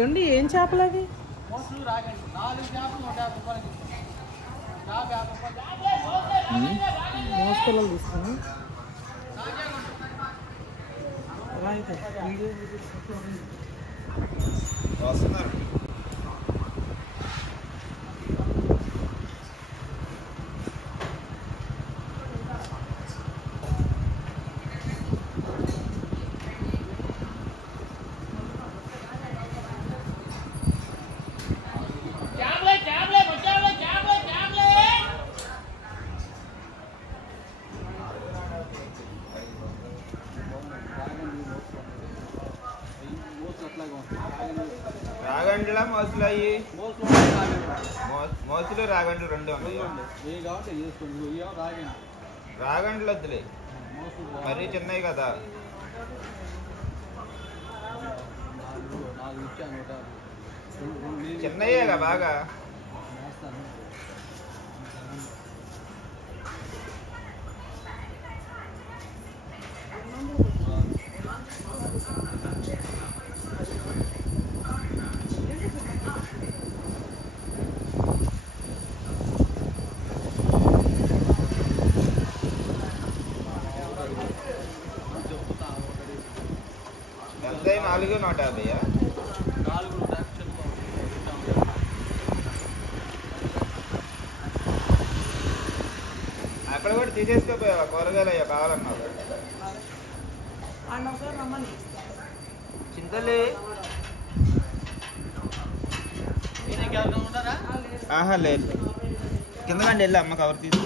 ఏమండి ఏం చేపలు అవి? మోసపిల్లలు తీసుకుని వస్తున్నారు. రాగండ్ల మోసలు అయ్యి మోసలు రాగండ్లు రెండు ఉన్నాయి. రాగండ్లు వద్దులే, మరీ చిన్నవి కదా. చిన్నయ్యేగా బాగా. ఎంత 450. అక్కడ కూడా తీసేసుకోపోయావా కూరగాయలు అయ్యా కావాలన్నావు. చింతలే ఆహా లేదు, కిందకండి వెళ్ళి అమ్మ కవర్ తీసు.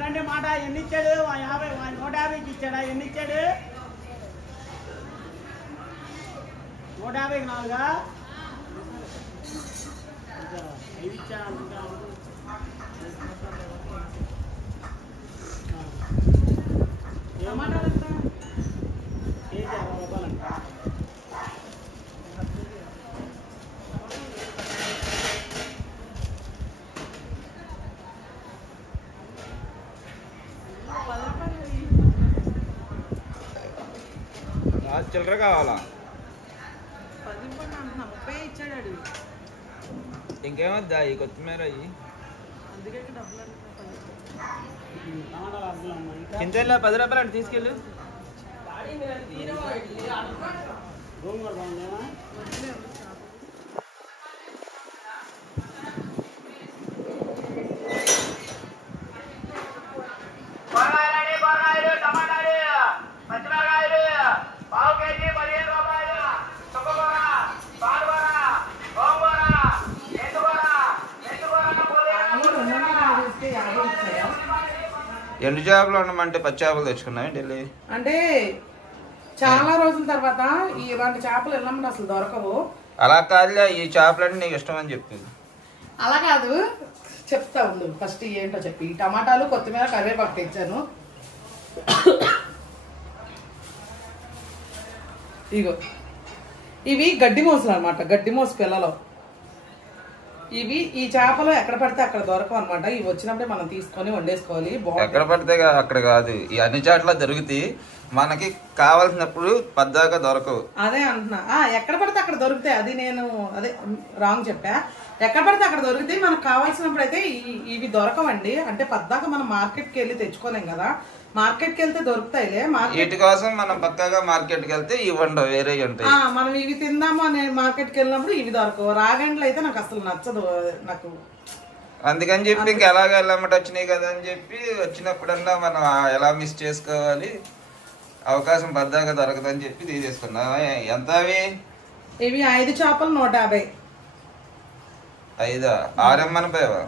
రండి మాట ఎన్ని ఇచ్చాడు? 150కి ఇచ్చాడా? ఎన్ని ఇచ్చాడు? 150కి 4 ఇచ్చాడు. టమాటాలు ఎంత? కేజీ 60 రూపాయలంట. చిల్లర కావాలా? 30 ఇచ్చాడు. ఇంకేమద్దా ఈ కొత్తిమీర అయ్యి చింతల్లో 10 రూపాయలు అంటే తీసుకెళ్ళు. ఎండు చేపలు ఉండమంటే పచ్చి చేపలు తెచ్చుకున్నావు అంటే చాలా రోజుల తర్వాత ఇలాంటి చేపలు వెళ్ళమని అసలు దొరకవు. అలా కాదులే, ఈ చేపలంటే నీకు ఇష్టం అని చెప్పింది. అలా కాదు, చెప్తా ఉండు ఫస్ట్ ఏంటో చెప్పి. టమాటాలు, కొత్తిమీర, కరివేపాకు తెచ్చాను. ఇగో ఇవి గడ్డి మోసలు అనమాట, గడ్డి మోస పిల్లలు ఇవి. ఈ చేపలు ఎక్కడ పడితే అక్కడ దొరకవు అనమాట. ఇవి వచ్చినప్పుడే మనం తీసుకొని వండేసుకోవాలి. ఎక్కడ పడితే అక్కడ కాదు, ఈ అన్ని చాట్ల దొరుకుతాయి. మనకి కావాల్సినప్పుడు పద్దాకా దొరకవు. అదే అంటున్నా, ఎక్కడ పడితే అక్కడ దొరుకుతాయి. అది నేను అదే రాంగ్ చెప్పా. ఎక్కడ పడితే అక్కడ దొరికితే మనకు కావాల్సినప్పుడు అయితే ఇవి దొరకవండి. అంటే పద్దాకా మనం మార్కెట్కి వెళ్ళి తెచ్చుకోలేం కదా. మార్కెట్కి వెళ్తే దొరుకుతాయిలే. వీటి కోసం మనం పక్కాగా మార్కెట్కి వెళ్తే ఇవ్వండి, వేరే ఉంటాయి. మనం ఇవి తిందాము అని మార్కెట్కి వెళ్ళినప్పుడు ఇవి దొరకవు. రాగండ్లు అయితే నాకు అసలు నచ్చదు నాకు. అందుకని చెప్పి ఇంక ఎలాగ వెళ్ళమంటే వచ్చినాయి కదా అని చెప్పి వచ్చినప్పుడన్నా మనం ఎలా మిస్ చేసుకోవాలి, అవకాశం పద్దాకా దొరకదని చెప్పి తీసేసుకున్నా. ఎంత అవి? ఇవి 5 చేపలు 150. 5 6 ఇమ్మనిపోయావా?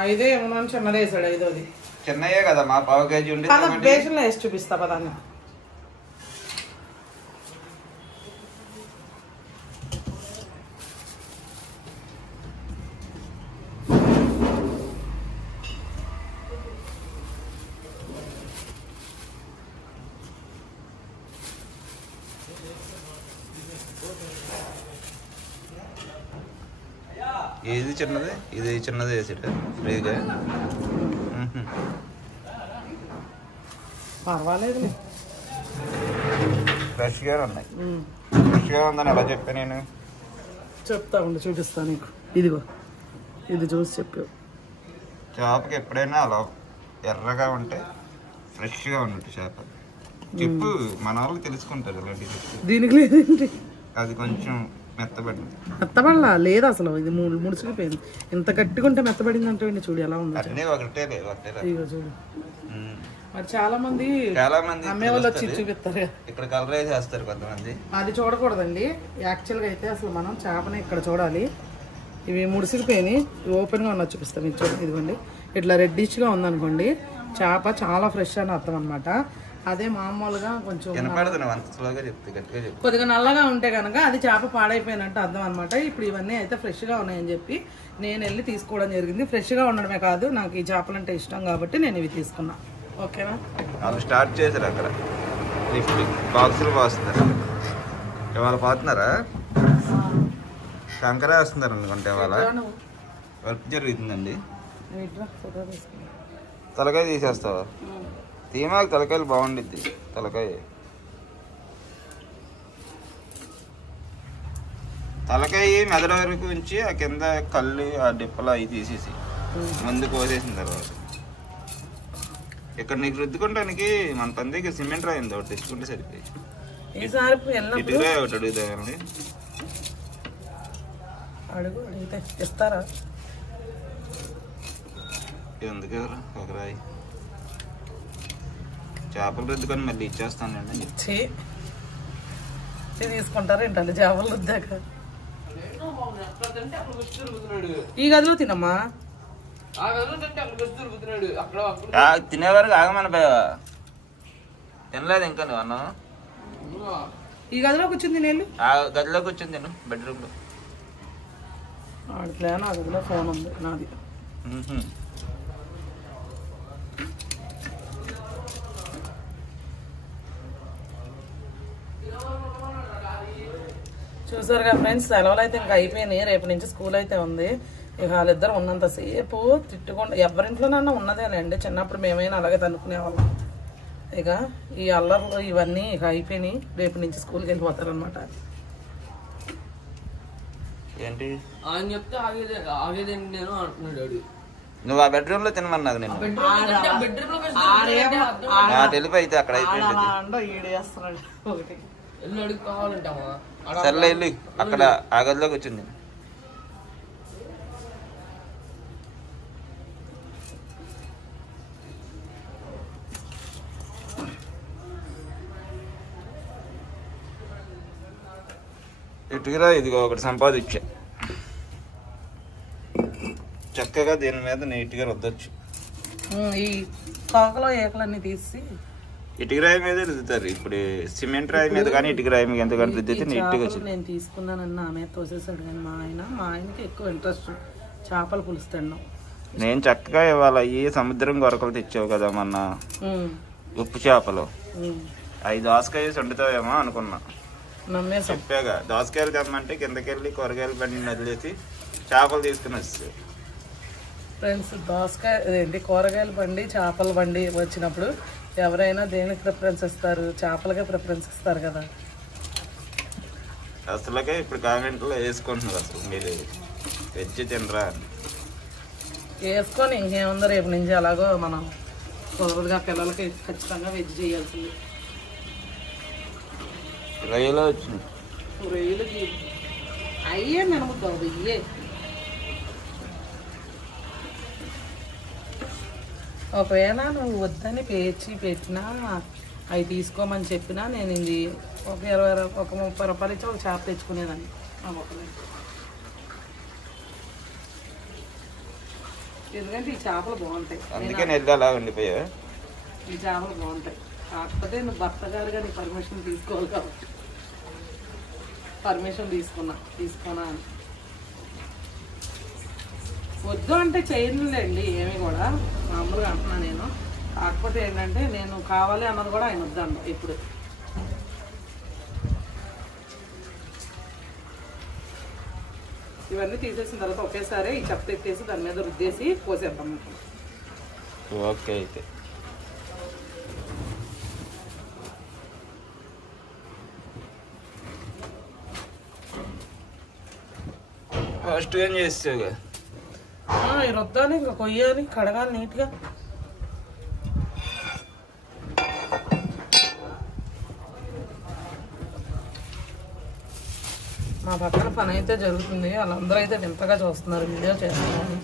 5 ఏమన్నా చిన్నది వేసాడు 5ది. చిన్నయే కదా మా పావు కేజీ ఉండి బేషన్లో వేసి చూపిస్తా పదాన్ని. ఏది చిన్నది? ఇది చిన్నది వేసాడు ఫ్రీగా. పర్వాలేదు, ఫ్రెష్గా ఉన్నాయి. ఫ్రెష్గా ఉందని ఎలా చెప్పా నేను? చెప్తా ఉండి చూపిస్తా నీకు. ఇదిగో ఇది చూసి చెప్పావు. చేపకి ఎప్పుడైనా అలా ఎర్రగా ఉంటే ఫ్రెష్గా ఉన్నట్టు చేప చెప్పు. మన వాళ్ళు తెలుసుకుంటారు ఇలాంటివి. దీనికి లేదండి, అది కొంచెం మెత్తబడలా లేదు అసలు. ఇది ముడిచిపోయింది. ఇంత గట్టిగా ఉంటే మెత్తబడింది అంటే చూడు ఎలా ఉంది. అన్నీ ఒకటే ఇదిగో చూడు. మరి చాలా మంది అమ్మే వాళ్ళు వచ్చి చూపిస్తారు. ఇక్కడ కలర్ వేసేస్తారు కొంతమంది. అది చూడకూడదండి యాక్చువల్గా అయితే. అసలు మనం చేపని ఇక్కడ చూడాలి. ఇవి ముడిసిపోయినాయి, ఓపెన్గా ఉన్నది చూపిస్తాం. ఇది చూడండి, ఇదిగోండి ఇట్లా రెడ్డిష్గా ఉందనుకోండి చేప చాలా ఫ్రెష్ అని అర్థం అనమాట. అదే మామూలుగా కొంచెం కొద్దిగా నల్లగా ఉంటే కనుక అది చేప పాడైపోయినట్టు అర్థం అనమాట. ఇప్పుడు ఇవన్నీ అయితే ఫ్రెష్గా ఉన్నాయని చెప్పి నేను వెళ్ళి తీసుకోవడం జరిగింది. ఫ్రెష్గా ఉండడమే కాదు, నాకు ఈ చేపలు అంటే ఇష్టం కాబట్టి నేను ఇవి తీసుకున్నా. ఓకేనా? వాళ్ళు స్టార్ట్ చేశారు అక్కడ లిఫ్ట్ బాక్సులు పోస్తున్నారు. ఇవాళ పోతున్నారా? కంకర వేస్తున్నారు అనుకుంటే ఇవాళ వర్క్ జరుగుతుందండి. తలకాయ తీసేస్తావా? తీమాకు తలకాయలు బాగుండిద్ది. తలకాయ మెదడు వరకు ఉంచి ఆ కింద కళ్ళు ఆ డిప్పలు అవి తీసేసి ముందు కోసేసిన తర్వాత ఇక్కడ నీకు రుద్దుకోవడానికి మన పని దగ్గర సిమెంట్ రాయింది ఒకటి తెచ్చుకుంటే సరిపోయి. ఇటుగా ఒకటి అడుగుతామండి. ఇస్తారా? ఎందుకు ఒక రాయి చేపలు రుద్దుకొని మళ్ళీ ఇచ్చేస్తానండి. తీసుకుంటారా ఏంటండి చేపలు రుద్దాక? ఈ గదిలో తినమ్మా. తినేవారు ఆగమనిపోయావా? తినలేదు ఇంకా నువ్వు అన్నం? ఈ గదిలో కూర్చుంది నేను. ఆ గదిలో కూర్చుని తిను బెడ్రూమ్ లో. ఆ గదిలో ఫోన్ ఉంది నాది. చూసారుగా ఫ్రెండ్స్, సెలవులు అయితే ఇంకా అయిపోయినాయి. రేపు నుంచి స్కూల్ అయితే ఉంది. ఇక వాళ్ళిద్దరు ఉన్నంతసేపు తిట్టుకుండా ఎవరింట్లోనన్నా ఉన్నదేలేండి. చిన్నప్పుడు మేమైనా అలాగే తనుకునేవాళ్ళం. ఇక ఈ అల్లర్లు ఇవన్నీ ఇక అయిపోయినాయి. రేపు నుంచి స్కూల్కి వెళ్ళిపోతారనమాట. ఏంటి అని చెప్తే ఆగేదేంటి నేను అంటున్నాడు. నువ్వు ఆ బెడ్రూమ్ లో తినమన్నావు నేను. వెళ్ళిపోయి అయితే అక్కడ సర్లే వెళ్ళి అక్కడ ఆ గదిలోకి వచ్చింది. ఇటుగా ఇదిగో ఒకటి సంపాదించా. చక్కగా దీని మీద నీట్గా రుద్దొచ్చు. ఈ తోకలో ఏకలన్నీ తీసి ఇటుక రాయి మీద రుద్దుతారు. ఇప్పుడు సిమెంట్ రాయి మీద కానీ ఇటుక రాయి మీద ఎందుకంటే రుద్దితే నీట్గా వచ్చింది. నేను తీసుకున్నానన్న ఆమె తోసేసాడు కానీ మా ఆయనకి ఎక్కువ ఇంట్రెస్ట్ చేపలు పులుసు తినడం. నేను చక్కగా ఇవాళ ఈ సముద్రం గొరకలు తెచ్చావు కదా మొన్న ఉప్పు చేపలు. 5 దోసకాయ వండుతావేమో అనుకున్నా. చెప్పాగా దోసకాయలు తెమ్మంటే కిందకెళ్ళి కూరగాయలు బండి వదిలేసి చేపలు తీసుకుని వచ్చాయి. ఫ్రెండ్స్, దోసకాయ ఏంటి కూరగాయల బండి చేపల బండి వచ్చినప్పుడు ఎవరైనా దేనికి ప్రిఫరెన్స్ ఇస్తారు? చేపలకే ప్రిఫరెన్స్ ఇస్తారు కదా. అసలుకే ఇప్పుడు కామెంట్లో వేసుకుంటున్నారు అసలు మీరు వెజ్ తినరా అని. వేసుకొని ఇంకేముందో రేపు నుంచి అలాగో మనం కుదరదుగా పిల్లలకి ఖచ్చితంగా వెజ్ చేయాల్సింది. రొయ్యలో వచ్చింది. రొయ్యలకి అయ్యే మినముతావు ఇయ్యే. ఒకవేళ నువ్వు వద్దని పేర్చి పెట్టినా అవి తీసుకోమని చెప్పినా నేను ఇది ఒక 30 రూపాయలు ఇచ్చి ఒక చేప తెచ్చుకునేదాన్ని. ఎందుకంటే ఈ చేపలు బాగుంటాయి, అందుకే నేను అలా ఉండిపోయా. ఈ చేపలు బాగుంటాయి. కాకపోతే నువ్వు భర్త గారుగా నీ పర్మిషన్ తీసుకోవాలి కాబట్టి పర్మిషన్ తీసుకున్నా వద్దు అంటే చేయనులేండి ఏమి కూడా, మామూలుగా అంటున్నా నేను. కాకపోతే ఏంటంటే నేను కావాలి అన్నది కూడా ఆయన వద్దాను ఇప్పుడు. ఇవన్నీ తీసేసిన తర్వాత ఒకేసారి ఈ చెత్త ఎత్తేసి దాని మీద రుద్దేసి పోసేద్దాం. ఓకే అయితే ఫస్ట్ ఏం చేస్తావుగా ఈ రుద్దాలి, ఇంకా కొయ్యాలి, కడగాలి నీట్గా. మా పక్కన పని అయితే జరుగుతుంది, వాళ్ళందరూ అయితే వింతగా చూస్తున్నారు వీడియో చేస్తున్నారు.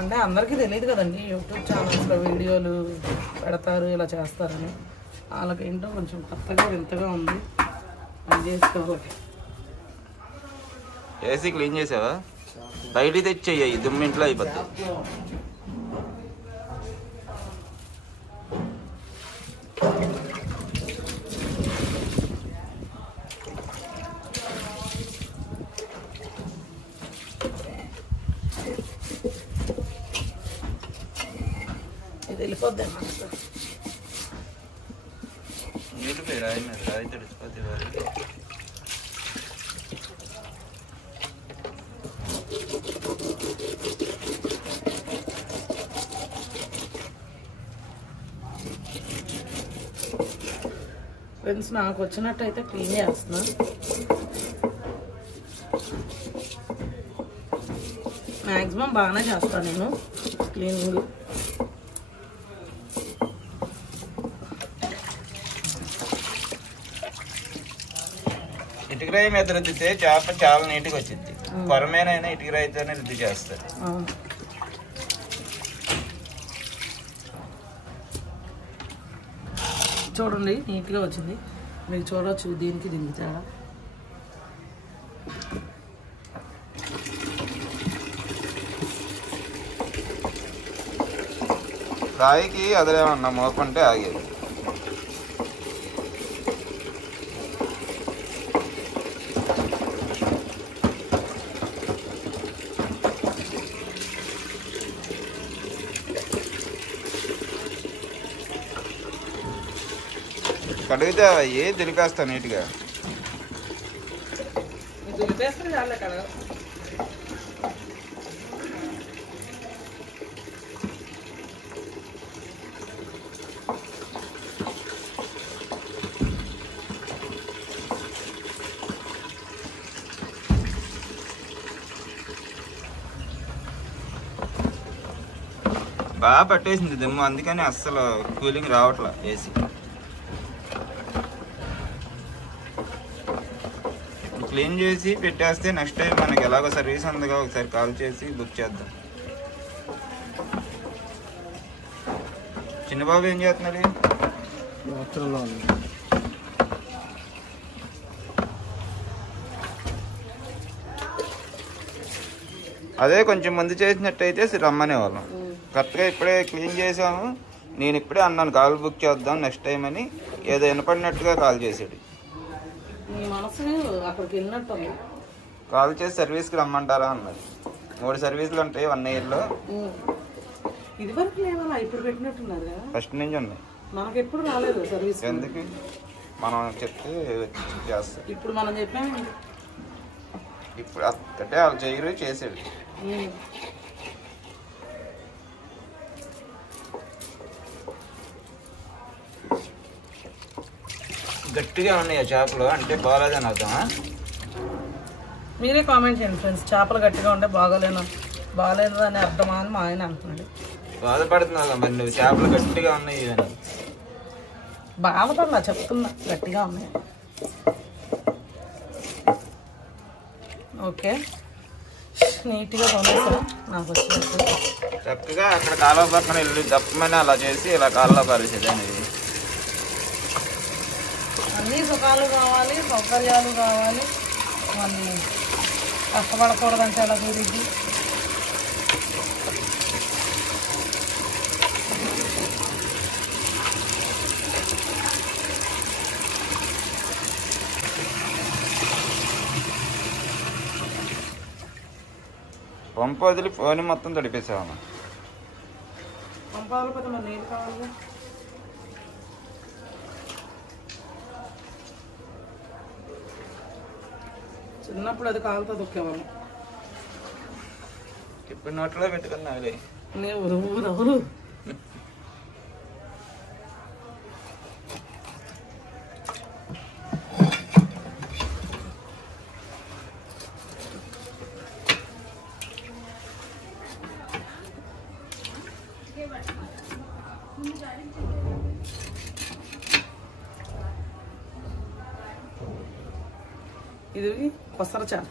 అంటే అందరికీ తెలియదు కదండి యూట్యూబ్ ఛానల్స్లో వీడియోలు పెడతారు ఇలా చేస్తారని. వాళ్ళకేంటో కొంచెం కొత్తగా వింతగా ఉంది. పని చేసుకోవాలి. ఏసీ క్లీన్ చేసావా? బయట తెచ్చేయ్యి, దుమ్ము ఇంట్లో అయిపోతుంది. ఇది వెళ్ళిపోద్ది నీటి పోయి రాయి మీద రాయి తడిచిపోతే ఫ్రెండ్స్, నాకు వచ్చినట్టయితే క్లీన్ చేస్తున్నా. మ్యాక్సిమం బాగానే చేస్తాను నేను క్లీనింగ్. ఇటుక రాయి మీద రుద్దితే చేప చాలా నీట్గా వచ్చింది. కొరమేనైనా ఇటుక రాయితోనే రుద్ది చేస్తారు. చూడండి నీట్గా వచ్చింది, మీకు చూడవచ్చు దీనికి దీనికి తేడా. రాయికి అదేమన్నా మోపంటే ఆగేది. కడిగితే అవి దులిపేస్తా నీట్గా. దులిపేస్తే చాలే కడగ. బాగా పట్టేసింది దుమ్ము, అందుకని అస్సలు కూలింగ్ రావట్లా ఏసీ. క్లీన్ చేసి పెట్టేస్తే నెక్స్ట్ టైం మనకి ఎలాగో సర్వీస్ ఉందిగా ఒకసారి కాల్ చేసి బుక్ చేద్దాం. చిన్నబాబు ఏం చేస్తున్నాడు? అదే కొంచెం ముందు చేసినట్టయితే రమ్మనే వాళ్ళం. కరెక్ట్గా ఇప్పుడే క్లీన్ చేసాము, నేను ఇప్పుడే అన్నాను కాల్ బుక్ చేద్దాం నెక్స్ట్ టైం అని. ఏదో వినపడినట్టుగా కాల్ చేసాడు. కాల్ చేసి సర్వీస్కి రమ్మంటారా అన్నది. 3 సర్వీసులు ఉంటాయి 1 ఇయర్లో. ఇది వరకు లేవా? ఇప్పుడు పెట్టినట్టున్నారు కదా, ఫస్ట్ నుంచి ఉన్నాయి. మనకు ఎప్పుడు రాలేదు సర్వీస్. ఎందుకు మనం చెప్తే చేస్తారు. ఇప్పుడు మనం చెప్పాము, ఇప్పుడు అంటే వాళ్ళు చేయరు, చేసేది. గట్టిగా ఉన్నాయి ఆ చేపలు, అంటే బాగాలేదని అర్థమా? మీరే కామెంట్ చేయండి ఫ్రెండ్స్, చేపలు గట్టిగా ఉంటే బాగాలేదు అని అర్థమా అని మా ఆయన అంటున్నాడు. బాధపడుతున్నావు మరి నువ్వు, చేపలు గట్టిగా ఉన్నాయి అని. బాధపడలా, చెప్తున్నా గట్టిగా ఉన్నాయి. ఓకే, నీట్గా తోనేసా నాకు వచ్చినట్టు. చక్కగా అక్కడ కాలువ పక్కన వెళ్ళి దప్పమని అలా చేసి ఇలా కాళ్ళలో పరిచేది అనేది. అన్నీ సుఖాలు కావాలి, సౌకర్యాలు కావాలి, మళ్ళీ కష్టపడకూడదంటే అలా గురించి పంపు వదిలి ఫోన్ మొత్తం తడిపేసావమ్మా. పంపు వదిలిపోతే మరి నీళ్ళు కావాలి. చిన్నప్పుడు అది కాలుతో దొక్కేవాళ్ళం. ఇప్పుడు నోట్లో పెట్టుకున్నావులే. ఎవరు ఇది పసర చారు.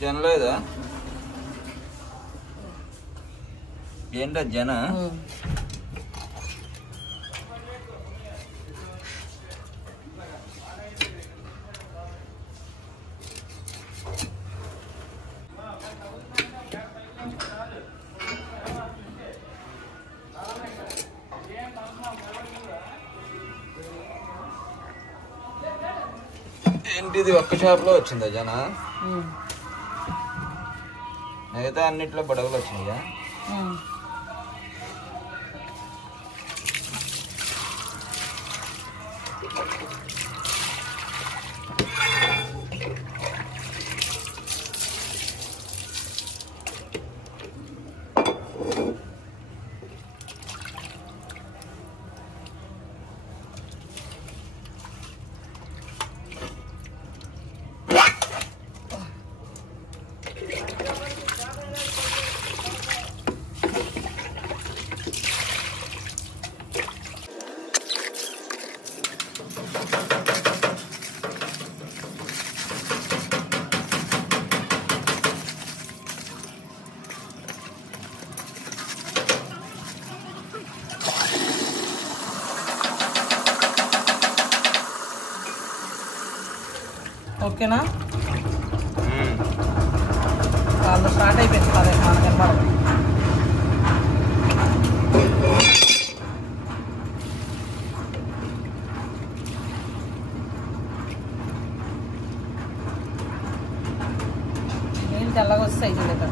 జన లేదా? ఏంటో జన ఏంటిది? ఒక్క షాప్లో వచ్చిందా జన? మిగతా అన్నిట్లో బుడగలు వచ్చినాయా? ఓకేనా? వాళ్ళు స్టార్ట్ అయిపోయింది. పదే మనకి కనపడదు. నేను తెల్లగా వస్తాయి చూడలేదు.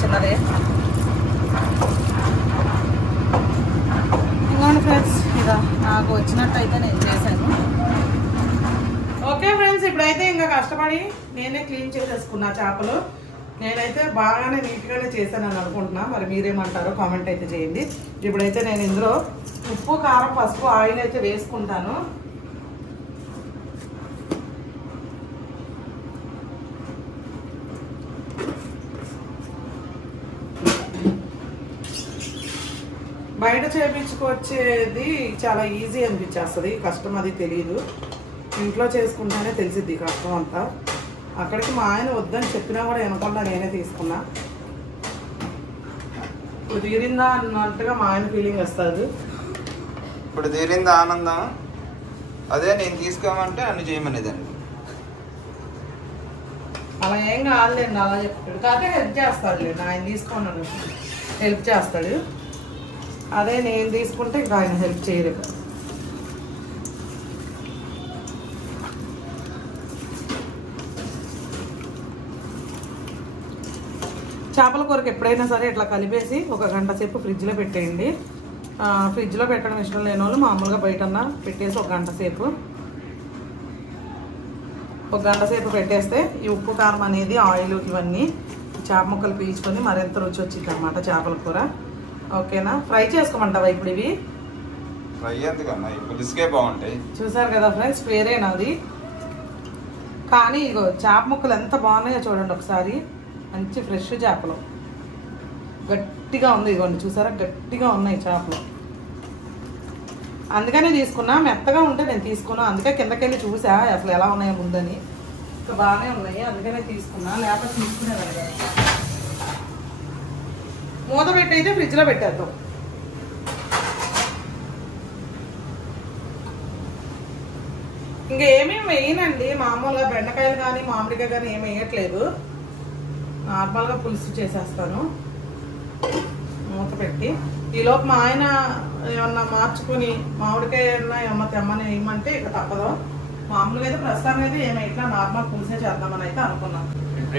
చిన్నదే ఇంకోండి ఫ్రెండ్స్, ఇక నాకు వచ్చినట్టయితే నేను చేశాను. ఓకే ఫ్రెండ్స్, ఇప్పుడైతే ఇంకా కష్టపడి నేనే క్లీన్ చేసేసుకున్నా చేపలు. నేనైతే బాగానే నీట్గానే చేశానని అనుకుంటున్నా. మరి మీరేమంటారో కామెంట్ అయితే చేయండి. ఇప్పుడైతే నేను ఇందులో ఉప్పు, కారం, పసుపు, ఆయిల్ అయితే వేసుకుంటాను. బయట చేయించుకొచ్చేది చాలా ఈజీ అనిపించేస్తుంది, కష్టం అది తెలియదు. ఇంట్లో చేసుకుంటేనే తెలిసిద్ది కష్టం అంతా. అక్కడికి మా ఆయన వద్దని చెప్పినా కూడా వినకుండా నేనే తీసుకున్నా. ఇప్పుడు తీరిందా అన్నట్టుగా మా ఆయన ఫీలింగ్ వస్తుంది. ఇప్పుడు తీరిందా ఆనందం? అదే నేను తీసుకోమంటే అన్ని చేయమనేదండి. అలా ఏం కాదులేండి, అలా చెప్పాడు. కాకపోతే హెల్ప్ చేస్తాడులేండి, ఆయన తీసుకున్నాను హెల్ప్ చేస్తాడు. అదే నేను తీసుకుంటే ఇంకా ఆయన హెల్ప్ చేయలేదు. చేపల కూరకు ఎప్పుడైనా సరే ఇట్లా కలిపేసి ఒక గంట సేపు ఫ్రిడ్జ్లో పెట్టేయండి. ఫ్రిడ్జ్లో పెట్టడం ఇష్టం లేని వాళ్ళు మామూలుగా బయటన్నా పెట్టేసి ఒక గంట సేపు పెట్టేస్తే ఈ ఉప్పు, కారం అనేది, ఆయిల్ ఇవన్నీ చేప ముక్కలు పీల్చుకొని మరింత రుచి వచ్చింది అన్నమాట చేపల కూర. ఓకేనా? ఫ్రై చేసుకోమంటావా ఇప్పుడు ఇవి? ఫ్రై ఎందుకన్నా, పులుసుకే బాగుంటాయి. చూసారు కదా ఫ్రెండ్స్, వేరేనాది. కానీ ఇగో చేప ముక్కలు ఎంత బాగున్నాయో చూడండి ఒకసారి. మంచి ఫ్రెష్ చేపలు, గట్టిగా ఉంది. ఇదిగోండి చూసారా, గట్టిగా ఉన్నాయి చేపలు. అందుకనే తీసుకున్నా. మెత్తగా ఉంటే నేను తీసుకున్నా. అందుకే కిందకెళ్ళి చూసా అసలు ఎలా ఉన్నాయో ముందని. ఇంకా బాగానే ఉన్నాయి, అందుకనే తీసుకున్నా. లేకపోతే తీసుకునేదాన్ని. మూత పెట్టి అయితే ఫ్రిడ్జ్లో పెట్టేద్దాం. ఇంకా ఏమేమి వేయనండి, మామూలుగా బెండకాయలు కానీ మామిడికాయ కానీ ఏమి వేయట్లేదు. నార్మల్గా పులుసు చేసేస్తాను మూత పెట్టి. ఈలోపు మా ఆయన ఏమన్నా మార్చుకుని మామిడికాయ ఏమన్నా తెమ్మని వేయమంటే ఇక తప్పదు. మామూలుగా అయితే ప్రస్తుతానికి అయితే ఏమి ఇట్లా నార్మల్ పులుసే చేద్దామని అయితే అనుకున్నాం.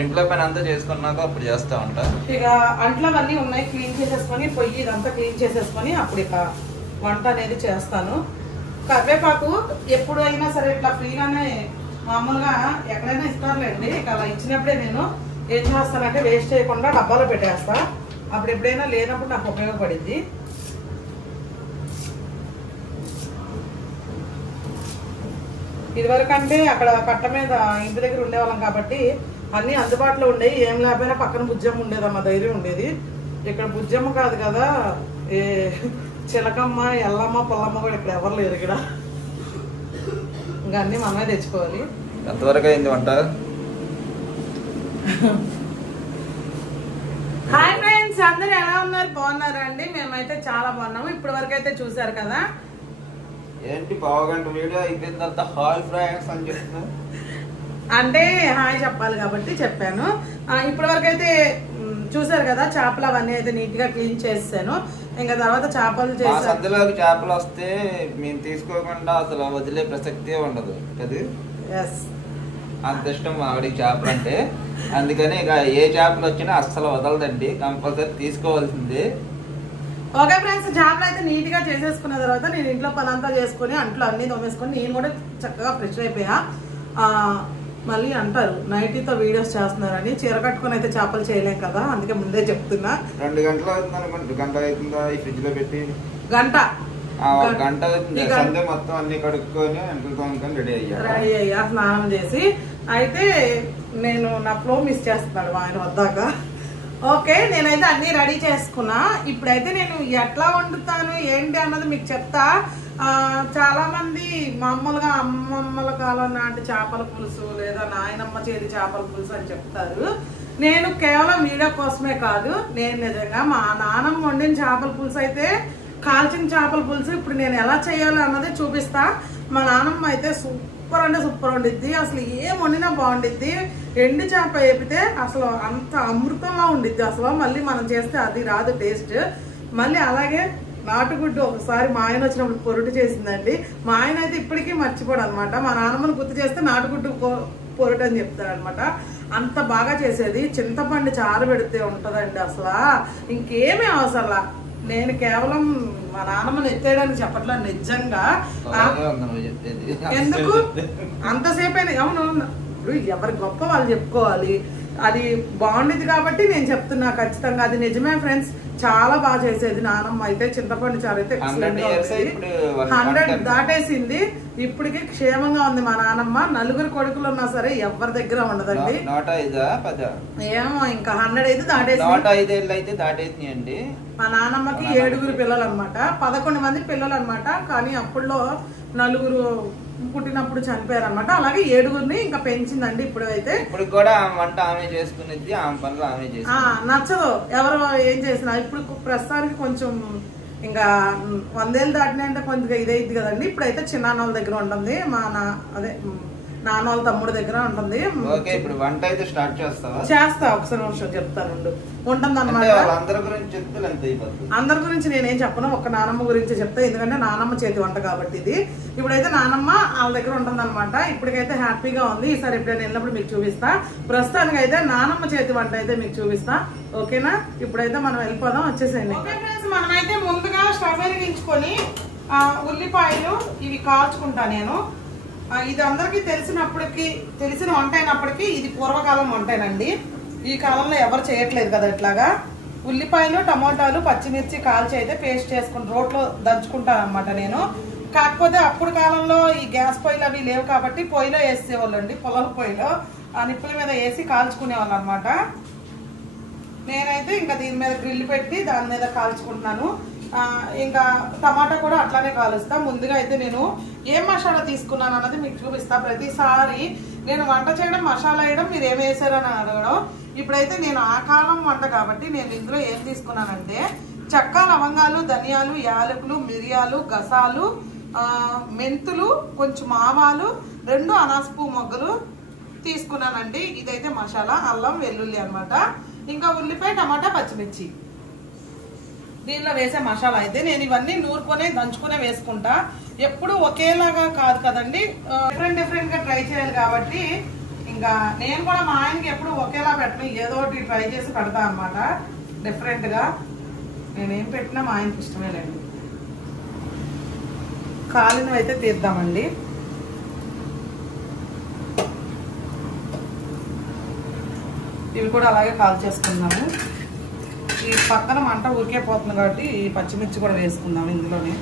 ఇంట్లో పని అంతా చేసుకున్నాక అప్పుడు చేస్తా ఉంటా. ఇక అంట్లో అన్నీ ఉన్నాయి, క్లీన్ చేసేసుకొని పొయ్యి ఇదంతా క్లీన్ చేసేసుకొని అప్పుడు ఇక వంట అనేది చేస్తాను. కరివేపాకు ఎప్పుడైనా సరే ఇట్లా ఫ్రీగానే మామూలుగా ఎక్కడైనా ఇస్తారులేండి. ఇక అలా ఇచ్చినప్పుడే నేను ఏం చేస్తానంటే వేస్ట్ చేయకుండా డబ్బాలో పెట్టేస్తా. అప్పుడు ఎప్పుడైనా లేనప్పుడు నాకు ఉపయోగపడింది. ఇదివరకు అంటే అక్కడ కట్ట మీద ఇంటి దగ్గర ఉండేవాళ్ళం కాబట్టి అన్నీ అందుబాటులో ఉండేవి. ఏం లేకపోయినా పక్కన బుజ్జమ్మ ఉండేదమ్మా, ధైర్యం ఉండేది. ఇక్కడ బుజ్జమ్మ కాదు కదా, ఏ చిలకమ్మ ఎల్లమ్మ పొల్లమ్మ కూడా ఇక్కడ ఎవరు లేరు. ఇక్కడ ఇంకా అన్నీ మనమే తెచ్చుకోవాలి. ఎంతవరకు అయింది వంట? హాయ్ ఫ్రెండ్స్, అందరు ఎలా ఉన్నారు? బాగున్నారా అండి? మేమైతే చాలా బాగున్నాము. ఇప్పటి వరకు అయితే చూసారు కదా. ఏంటి పావుగంట వీడియో అయిపోయిన తర్వాత హాయ్ ఫ్రెండ్స్ అని చెప్తున్నా అంటే హాయ్ చెప్పాలి కాబట్టి చెప్పాను. ఇప్పటి వరకు అయితే చూసారు కదా, చేపలు అవన్నీ అయితే నీట్ గా క్లీన్ చేసాను. ఇంకా తర్వాత చేపలు చేసి సద్దులోకి చేపలు వస్తే మేము తీసుకోకుండా అసలు వదిలే ప్రసక్తే ఉండదు కదా. అంత ఇష్టం ఆవిడికి చేపలు అంటే. అందుకని ఇక ఏ చేపలు వచ్చినా అస్సలు వదలదండి, కంపల్సరీ తీసుకోవాల్సిందే. ఓకే ఫ్రెండ్స్, చేపలు అయితే నీట్ గా చేసేసుకున్న తర్వాత నేను ఇంట్లో పనంతా చేసుకుని అంట్లో అన్ని తోమేసుకొని నేను కూడా చక్కగా ఫ్రెష్ అయిపోయా. మళ్ళీ అంటారు నైటీతో వీడియోస్ చేస్తున్నారని. చీర కట్టుకుని అయితే చేపలు చేయలేం కదా, అందుకే ముందే చెప్తున్నా. 2 గంటలు అవుతుంది అనుకుంటా. గంట అవుతుందా ఈ ఫ్రిడ్జ్ లో పెట్టి? గంట అవుతుంది. సండే మొత్తం అన్ని కడుక్కొని అంట్లు తోముకొని రెడీ అయ్యా స్నానం చేసి. అయితే నేను నా ఫ్లో మిస్ చేస్తున్నాడు ఆయన వద్దాక. ఓకే, నేనైతే అన్ని రెడీ చేసుకున్నా. ఇప్పుడైతే నేను ఎట్లా వండుతాను ఏంటి అన్నది మీకు చెప్తా. చాలా మంది మామూలుగా అమ్మమ్మల కాలం నాటి చేపల పులుసు లేదా నాయనమ్మ చేతి చేపల పులుసు అని చెప్తారు. నేను కేవలం వీడియో కోసమే కాదు, నేను నిజంగా మా నాన్నమ్మ వండిన చేపల పులుసు అయితే కాల్చిన చేపల పులుసు ఇప్పుడు నేను ఎలా చేయాలి అన్నది చూపిస్తా. మా నాన్నమ్మ అయితే సూపర్ అంటే సూపర్ వండిద్ది. అసలు ఏం వండినా బాగుండిద్ది. ఎండు చేప వేపితే అసలు అంత అమృతంగా ఉండిద్ది. అసలు మళ్ళీ మనం చేస్తే అది రాదు టేస్ట్. మళ్ళీ అలాగే నాటుగుడ్డు ఒకసారి మా ఆయన వచ్చినప్పుడు పొరుటు చేసిందండి. మా ఆయన అయితే ఇప్పటికీ మర్చిపోడు అనమాట. మా నాన్నమ్మని గుర్తు చేస్తే నాటుగుడ్డు పొరుటు అని చెప్తాడు అనమాట. అంత బాగా చేసేది. చింతపండు చారు పెడితే ఉంటుందండి. అసలు ఇంకేమీ అవసరం. నేను కేవలం మా నాన్నమ్మని ఎత్తేయడానికి చెప్పట్లేదు, నిజంగా. ఎందుకు అంతసేపు అయినా అవును, ఇప్పుడు ఎవరి గొప్ప వాళ్ళు చెప్పుకోవాలి. అది బాగుండేది కాబట్టి నేను చెప్తున్నా. ఖచ్చితంగా అది నిజమే ఫ్రెండ్స్. చాలా బాగా చేసేది నానమ్మ అయితే. చింతపండు చారు అయితే 100 దాటేసింది. ఇప్పటికి క్షేమంగా ఉంది మా నానమ్మ. 4 కొడుకులు ఉన్నా సరే ఎవరి దగ్గర ఉండదండి. ఏమో ఇంకా 105 దాటేసింది. మా నానమ్మకి 7 పిల్లలు అనమాట. 11 మంది పిల్లలు అనమాట. కానీ అప్పుడులో 4 పుట్టినప్పుడు చనిపోయారు అనమాట. అలాగే 7 ఇంకా పెంచిందండి. ఇప్పుడు అయితే ఇప్పుడు కూడా వంట ఆమె చేసుకునేది, ఆమె పనులు ఆమె చేసి నచ్చదు ఎవరు ఏం చేసినా. ఇప్పుడు ప్రస్తుతానికి కొంచెం ఇంకా 100 ఏళ్ళు దాటినాయంటే కొంచెం ఇదైద్ది కదండి. ఇప్పుడైతే చిన్నాన్నోళ్ళ దగ్గర ఉంటుంది. మా అదే నాన్న వాళ్ళ తమ్ముడు దగ్గర ఉంటుంది. ఇప్పుడు వంట అయితే స్టార్ట్ చేస్తా. ఒకసారి నిమిషం చెప్తాను ఉంటుంది అనమాట. అందరి గురించి నేనేం చెప్పను, ఒక్క నానమ్మ గురించి చెప్తా. ఎందుకంటే నానమ్మ చేతి వంట కాబట్టి ఇది. ఇప్పుడైతే నానమ్మ వాళ్ళ దగ్గర ఉంటుంది అనమాట. ఇప్పటికైతే హ్యాపీగా ఉంది. ఈసారి ఎప్పుడైనా వెళ్ళినప్పుడు మీకు చూపిస్తా. ప్రస్తుతానికి అయితే నానమ్మ చేతి వంట అయితే మీకు చూపిస్తా. ఓకేనా? ఇప్పుడైతే మనం వెళ్ళిపోదాం, వచ్చేసేయండి. ఓకే ఫ్రెండ్స్, మనమైతే ముందుగా స్టవ్ వెలిగించుకొని ఉల్లిపాయలు ఇవి కాల్చుకుంటా నేను. ఇది అందరికీ తెలిసిన వంట అయినప్పటికీ ఇది పూర్వకాలం వంటేనండి. ఈ కాలంలో ఎవరు చేయట్లేదు కదా ఇట్లాగా. ఉల్లిపాయలు, టమోటాలు, పచ్చిమిర్చి కాల్చి అయితే పేస్ట్ చేసుకుని రోట్లో దంచుకుంటాను అనమాట నేను. కాకపోతే అప్పుడు కాలంలో ఈ గ్యాస్ పొయ్యిలు అవి లేవు కాబట్టి పొయ్యిలో వేసేవాళ్ళు అండి. పొలాల పొయ్యిలో ఆ నిప్పుల మీద వేసి కాల్చుకునేవాళ్ళు అనమాట. నేనైతే ఇంకా దీని మీద గ్రిల్ పెట్టి దాని మీద కాల్చుకుంటున్నాను. ఇంకా టమాటా కూడా అట్లానే కాలుస్తా. ముందుగా అయితే నేను ఏం మసాలా తీసుకున్నాను అన్నది మీకు చూపిస్తా. ప్రతిసారి నేను వంట చేయడం, మసాలా వేయడం, మీరు ఏం వేసారని అడగడం. ఇప్పుడైతే నేను ఆ కాలం వంట కాబట్టి నేను ఇందులో ఏం తీసుకున్నానంటే చెక్క, లవంగాలు, ధనియాలు, యాలకులు, మిరియాలు, గసాలు, మెంతులు, కొంచెం ఆవాలు, 2 అనాసపు మొగ్గలు తీసుకున్నానండి. ఇదైతే మసాలా, అల్లం, వెల్లుల్లి అన్నమాట. ఇంకా ఉల్లిపాయ, టమాటా, పచ్చిమిర్చి దీనిలో వేసే మసాలా. అయితే నేను ఇవన్నీ నూరుకొని దంచుకునే వేసుకుంటా. ఎప్పుడు ఒకేలాగా కాదు కదండి, డిఫరెంట్ గా ట్రై చేయాలి కాబట్టి ఇంకా నేను కూడా మా ఆయనకి ఎప్పుడు ఒకేలా పెట్టను, ఏదో ఒకటి ట్రై చేసి పెడతా అనమాట. డిఫరెంట్ గా నేనేం పెట్టినా మా ఆయనకి ఇష్టమే లేండి. కాలినవి అయితే తీద్దామండి. ఇవి కూడా అలాగే కాల్ చేసుకున్నాము. ఈ పక్కన మంట ఊరికే పోతుంది కాబట్టి ఈ పచ్చిమిర్చి కూడా వేసుకుందాము ఇందులోనే.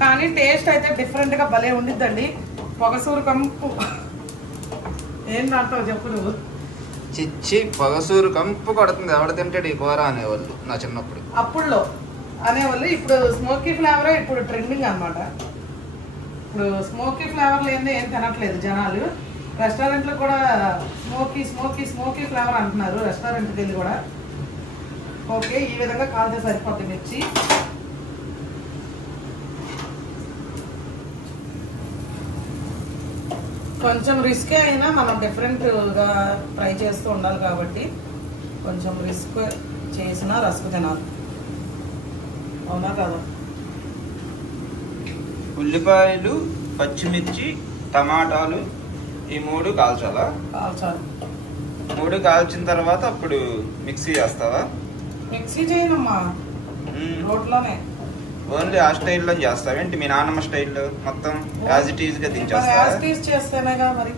కానీ టేస్ట్ అయితే డిఫరెంట్గా భలే ఉండిద్దండి. పొగసూరు కంపు ఏంటంటావు చెప్పు నువ్వు? చిచ్చి పొగసూరు కంపు కొడుతుంది, ఎవడ తింటాడు ఈ కూర అనేవాళ్ళు నా చిన్నప్పుడు. అప్పుడులో అనేవాళ్ళు, ఇప్పుడు స్మోకీ ఫ్లేవరే ఇప్పుడు ట్రెండింగ్ అనమాట. ఇప్పుడు స్మోకీ ఫ్లేవర్ లేదే ఏం తినట్లేదు జనాలు. రెస్టారెంట్లో కూడా స్మోకీ ఫ్లేవర్ అంటున్నారు రెస్టారెంట్కి వెళ్ళి కూడా. ఓకే, ఈ విధంగా కాల్చే సరిపోతుంది మిర్చి. కొంచెం రిస్క్ అయినా మనం డిఫరెంట్గా ట్రై చేస్తూ ఉండాలి కాబట్టి కొంచెం రిస్క్ చేసినా రస్కు తినాలి, అవునా కదా? ఉల్లిపాయలు, పచ్చిమిర్చి, టమాటాలు ఈ 3 కాల్చాలా? కాల్చాలి. 3 కాల్చిన తర్వాత అప్పుడు మిక్సీ చేస్తావా? మిక్సీ చేయనమ్మా, రోట్లోనే. ఓన్లీ ఆ స్టైల్లో చేస్తావేంటి? మీ నాన్నమ్మ స్టైల్లో మొత్తం యాజ్ ఇట్ ఈజ్ గా దించేస్తావా? యాజ్ ఇట్ ఈజ్ చేస్తేనేగా మరి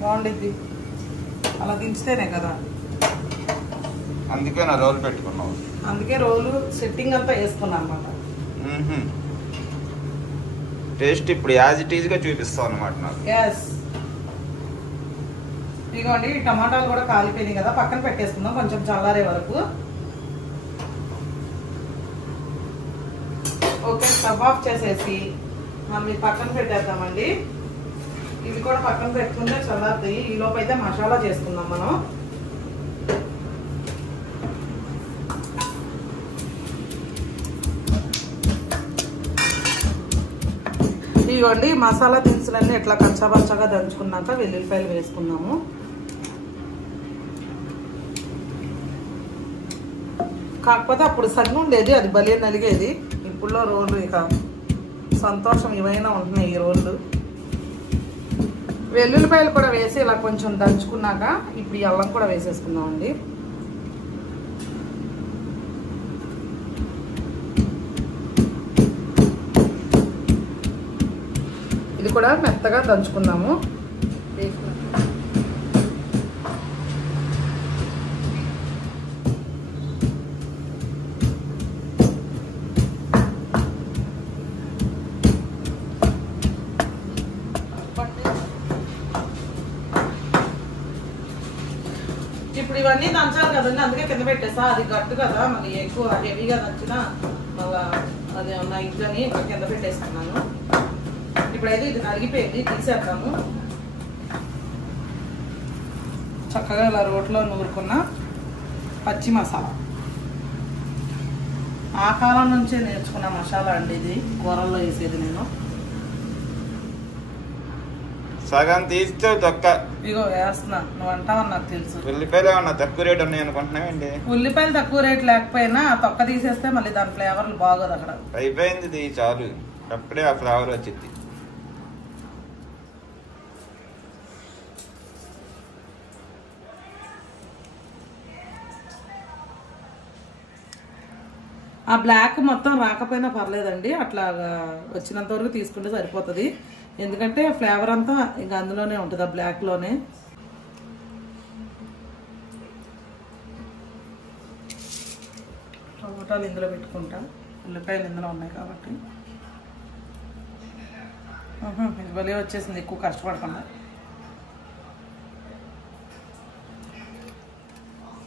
బాగుండిద్ది, అలా దించితేనే కదా. అందుకే నా రోల్ పెట్టుకున్నావు. అందుకే రోలు సెట్టింగ్ అంతా వేసుకున్నా అనమాట. టేస్ట్ ఇప్పుడు యాజ్ ఇట్ ఈజ్ గా చూపిస్తావు అనమాట నాకు. ఎస్, ఇదిగోండి టమాటాలు కూడా కాలిపోయినాయి కదా, పక్కన పెట్టేసుకుందాం కొంచెం చల్లారే వరకు. ఓకే, స్టవ్ ఆఫ్ చేసేసి మనం ఇది పక్కన పెట్టేద్దామండి. ఇవి కూడా పక్కన పెట్టుకుంటే చల్లారుతాయి. ఈ లోపు అయితే మసాలా చేసుకుందాం మనం. ఇదిగోండి మసాలా దినుసులన్నీ ఇట్లా కచ్చాపచ్చాగా దంచుకున్నాక వెల్లుల్లిపాయలు వేసుకున్నాము. కాకపోతే అప్పుడు సగ్గు ఉండేది, అది భలే నలిగేది. ఇప్పుడులో రోళ్ళు ఇక సంతోషం ఇవైనా ఉంటున్నాయి ఈ రోళ్ళు. వెల్లుల్లిపాయలు కూడా వేసి ఇలా కొంచెం దంచుకున్నాక ఇప్పుడు ఈ అల్లం కూడా వేసేసుకుందామండి. ఇది కూడా మెత్తగా దంచుకుందాము. ఇప్పుడు ఇవన్నీ దంచాలి కదండి, అందుకే కింద పెట్టేసా. అది గట్టు కదా, మళ్ళీ ఎక్కువ హెవీగా దంచినా మళ్ళా అది ఏమన్నా ఇంట్లోని కింద పెట్టేసుకున్నాను. ఇప్పుడైతే ఇది నలిగిపోయింది, తీసేద్దాము. చక్కగా ఇలా రోట్లో నూరుకున్న పచ్చి మసాలా, ఆ కాలం నుంచే నేర్చుకున్న మసాలా అండి ఇది. కూరల్లో వేసేది నేను. సగం తీస్తే తొక్క ఇగో వేస్తున్నా, నువ్వు అంటావని నాకు తెలుసు. ఉల్లిపాయలు ఏమన్నా తక్కువ రేట్ ఉన్నాయి అనుకుంటున్నావండి? ఉల్లిపాయలు తక్కువ రేట్ లేకపోయినా తొక్క తీసేస్తే మళ్ళీ దాని ఫ్లేవర్లు బాగోదు అక్కడ. అయిపోయింది చాలు, అప్పుడే ఆ ఫ్లేవర్ వచ్చింది. ఆ బ్లాక్ మొత్తం రాకపోయినా పర్లేదండి, అట్లా వచ్చినంత వరకు తీసుకుంటే సరిపోతుంది. ఎందుకంటే ఫ్లేవర్ అంతా ఇంకా అందులోనే ఉంటుంది, ఆ బ్లాక్లోనే. టమాటాలు ఇందులో పెట్టుకుంటా, ఉల్లిపాయలు ఇందులో ఉన్నాయి కాబట్టి. ఇది భలే వచ్చేసింది, ఎక్కువ కష్టపడకుండా.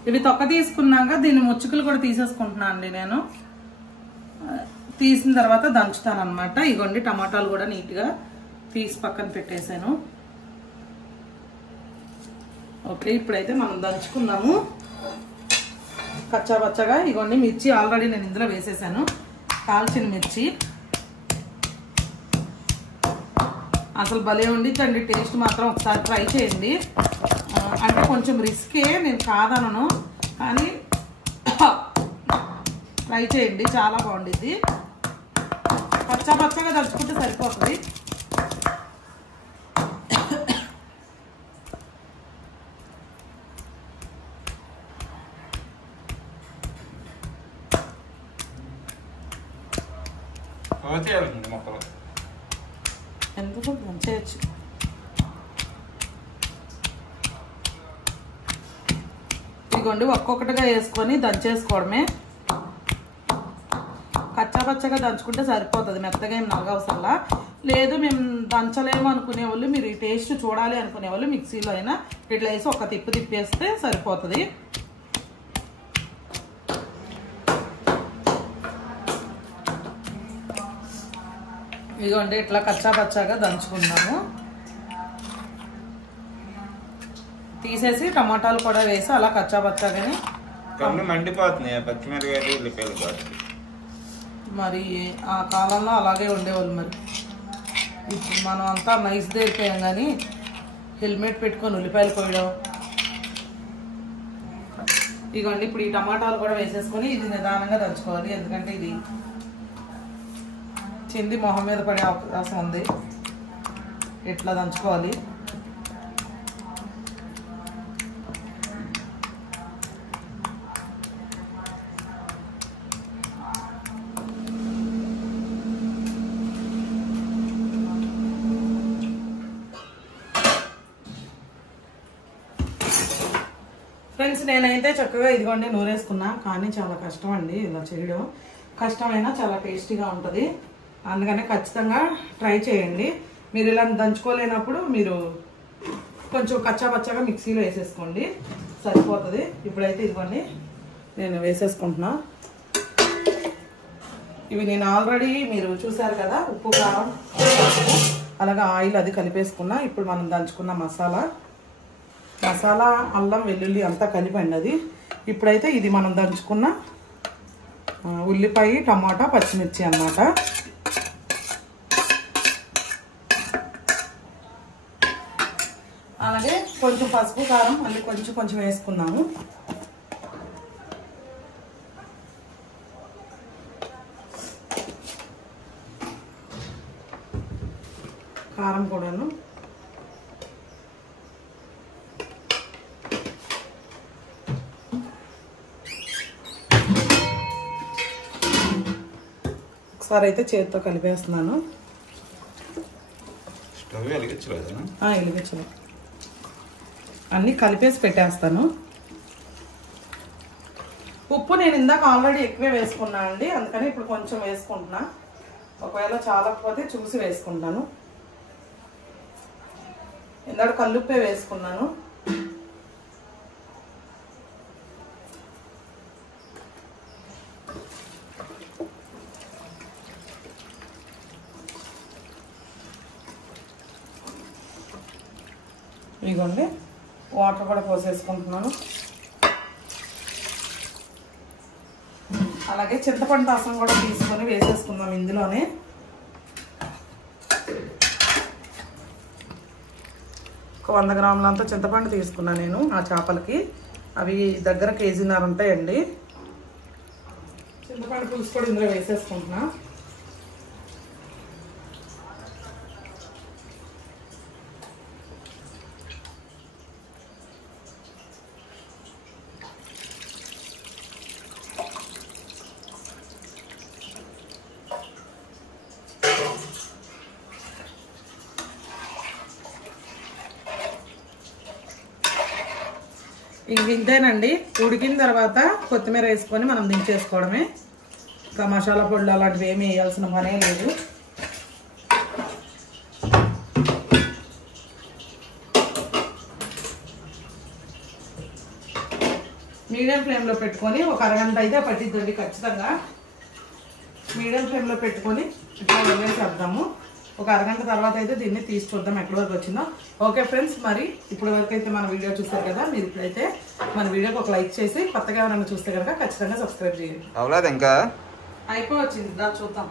ఇవి తొక్క తీసుకున్నాక దీన్ని ముచ్చుకలు కూడా తీసేసుకుంటున్నాను అండి నేను. తీసిన తర్వాత దంచుతాను అనమాట. ఇగోండి టమాటాలు కూడా నీట్గా తీసి పక్కన పెట్టేశాను. ఓకే, ఇప్పుడైతే మనం దంచుకుందాము కచ్చా పచ్చగా. ఇవన్నీ మిర్చి ఆల్రెడీ నేను ఇందులో వేసేసాను, కాల్చిన మిర్చి. అసలు భలే ఉండిద్దండి, టేస్ట్ మాత్రం ఒకసారి ట్రై చేయండి. అంటే కొంచెం రిస్కే, నేను కాదనను, కానీ ట్రై చేయండి, చాలా బాగుండిద్ది. పచ్చా పచ్చగా దంచుకుంటే సరిపోతుంది. ఎందుకు దంచేయచ్చు. ఇదిగోండి, ఒక్కొక్కటిగా వేసుకొని దంచేసుకోవడమే. కచ్చా పచ్చగా దంచుకుంటే సరిపోతుంది, మెత్తగా ఏం నలగవసరంలా. లేదు మేము దంచలేము అనుకునే వాళ్ళు, మీరు ఈ టేస్ట్ చూడాలి అనుకునే వాళ్ళు మిక్సీలో అయినా ఇట్లా వేసి ఒక తిప్పేస్తే సరిపోతుంది. ఇదిగోండి, ఇట్లా కచ్చా పచ్చాగా దంచుకుందాము. తీసేసి టమాటాలు కూడా వేసి అలా కచ్చా పచ్చాగానే. మండిపోతున్నాయి పచ్చిమిరకాయలు, ఉల్లిపాయలు కాదు. మరి ఆ కాలంలో అలాగే ఉండేవాళ్ళు. మరి ఇప్పుడు మనం అంతా నైస్ అయిపోయాం, కానీ హెల్మెట్ పెట్టుకొని ఉల్లిపాయలు కోయడం. ఇదిగోండి, ఇప్పుడు ఈ టమాటాలు కూడా వేసేసుకొని ఇది నిదానంగా దంచుకోవాలి, ఎందుకంటే ఇది చింది మొహం మీద పడే అవకాశం ఉంది. ఇట్లా దంచుకోవాలి. ఫ్రెండ్స్, నేనైతే చక్కగా ఇదిగోండి నూరేసుకున్నా, కానీ చాలా కష్టం అండి ఇలా చేయడం. కష్టమైనా చాలా టేస్టీగా ఉంటుంది, అందుకనే ఖచ్చితంగా ట్రై చేయండి. మీరు ఇలా దంచుకోలేనప్పుడు మీరు కొంచెం కచ్చా పచ్చగా మిక్సీలో వేసేసుకోండి, సరిపోతుంది. ఇప్పుడైతే ఇదిగోండి నేను వేసేసుకుంటున్నా. ఇవి నేను ఆల్రెడీ మీరు చూసారు కదా, ఉప్పు కారం అలాగే ఆయిల్ అది కలిపేసుకున్నా. ఇప్పుడు మనం దంచుకున్న మసాలా, అల్లం వెల్లుల్లి అంతా కలిపండి అది. ఇప్పుడైతే ఇది మనం దంచుకున్న ఉల్లిపాయ, టమాటా, పచ్చిమిర్చి అన్నమాట. అలాగే కొంచెం పసుపు కారం మళ్ళీ కొంచెం వేసుకున్నాము. కారం కూడాను. ఒకసారి అయితే చేతితో కలిపేస్తున్నాను. వెలిగించలేదు, అన్నీ కలిపేసి పెట్టేస్తాను. ఉప్పు నేను ఇందాక ఆల్రెడీ ఎక్కువే వేసుకున్నా అండి, అందుకని ఇప్పుడు కొంచెం వేసుకుంటున్నా. ఒకవేళ చాలకపోతే చూసి వేసుకుంటాను. ఇందాక కల్లుప్పే వేసుకున్నాను. ఇదిగోండి, వాటర్ కూడా పోసేసుకుంటున్నాను. అలాగే చింతపండు రసం కూడా తీసుకొని వేసేసుకుందాం ఇందులోనే. ఒక 100 గ్రాములంతా చింతపండు తీసుకున్నాను నేను ఆ చేపలకి. అవి దగ్గర కేజీన్నర ఉంటాయండి. చింతపండు పులుసు కూడా ఇందులో వేసేసుకుంటున్నా. ఇవి ఇంతేనండి. ఉడికిన తర్వాత కొత్తిమీర వేసుకొని మనం దించేసుకోవడమే. ఇంకా మసాలా పొడులు అలాంటివి ఏమీ వేయాల్సిన పనే లేదు. మీడియం ఫ్లేమ్లో పెట్టుకొని ఒక అరగంట అయితే పట్టిద్దండి ఖచ్చితంగా. మీడియం ఫ్లేమ్లో పెట్టుకొని ఇట్లా వదిలేసేద్దాము. ఒక అరగంట తర్వాత అయితే దీన్ని తీసి చూద్దాం ఎక్కడి వరకు వచ్చిందో. ఓకే ఫ్రెండ్స్, మరి ఇప్పటి వరకు అయితే మన వీడియో చూస్తారు కదా, మీరు ఇప్పుడైతే మన వీడియోకి ఒక లైక్ చేసి కొత్తగా ఎవరైనా చూస్తే కనుక ఖచ్చితంగా సబ్స్క్రైబ్ చేయండి. అవలేదు ఇంకా అయిపోవచ్చింది, దా చూద్దాం.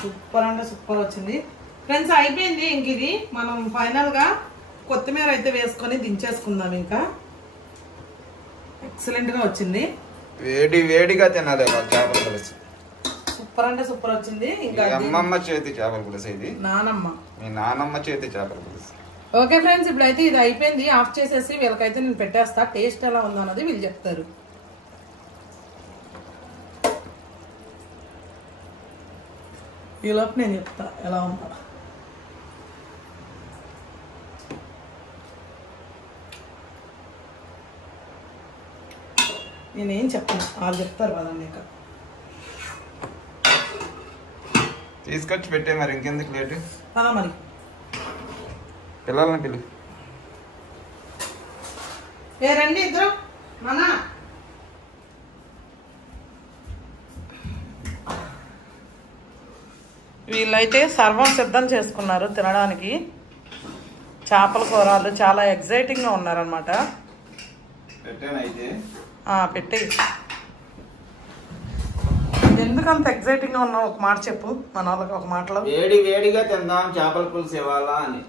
సూపర్ అంటే సూపర్ వచ్చింది ఫ్రెండ్స్. అయిపోయింది. ఇంక ఇది మనం ఫైనల్గా కొత్తిమీర అయితే వేసుకొని దించేసుకుందాం. ఇంకా ఎక్సలెంట్గా వచ్చింది. వేడిగా తినాలి చేపల పులుసు. సూపర్ అంటే సూపర్ వచ్చింది. ఇంకా అమ్మమ్మ చేతి చేపల పులుసు ఇది. నానమ్మ, మీ నానమ్మ చేతి చేపల పులుసు. ఓకే ఫ్రెండ్స్, ఇప్పుడైతే ఇది అయిపోయింది. ఆఫ్ చేసేసి వీళ్ళకైతే నేను పెట్టేస్తా. టేస్ట్ ఎలా ఉందో అన్నది వీళ్ళు చెప్తారు. ఈలోపు నేను చెప్తా ఎలా ఉందా. నేనేం చెప్పను, వాళ్ళు చెప్తారు కదండి. ఇక తీసుకొచ్చి పెట్టే మరి ఇంకెందుకు లేటు. అలా మరి పిల్లల్ని పిలు. ఏ రండి ఇద్దరు. మన వీళ్ళైతే సర్వం సిద్ధం చేసుకున్నారు తినడానికి. చేపల కూరలు చాలా ఎగ్జైటింగ్గా ఉన్నారనమాట. పెట్టానైతే పెట్టే. ఎందుకంత ఎగ్జైటింగ్గా ఉన్నావు ఒక మాట చెప్పు మన వాళ్ళకి. ఒక మాటలో వేడిగా తిందాం చేపల పులుసు ఇవ్వాలా అని.